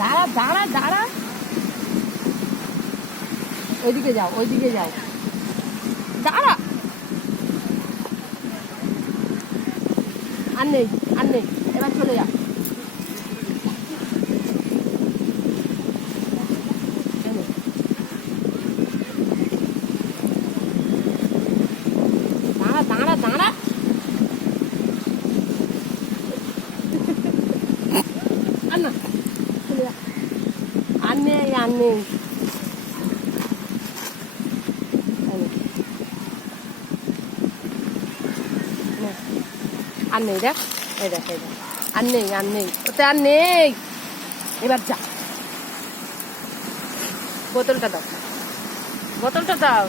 দাঁড়া দাঁড়া দাঁড়া, ওইদিকে যাও, ওইদিকে যাও, দাঁড়া। আর নেই, আর নেই, এবার চলে যা। দাঁড়া দাঁড়া দাঁড়া, আর না, চলে যা। আর নেই, আর নেই, আর নেই, দেখ, এই দেখ, এই দেখ, আর নেই, আর নেই, ওতে আর নেই। এবার যা, বোতলটা দাও, বোতলটা দাও।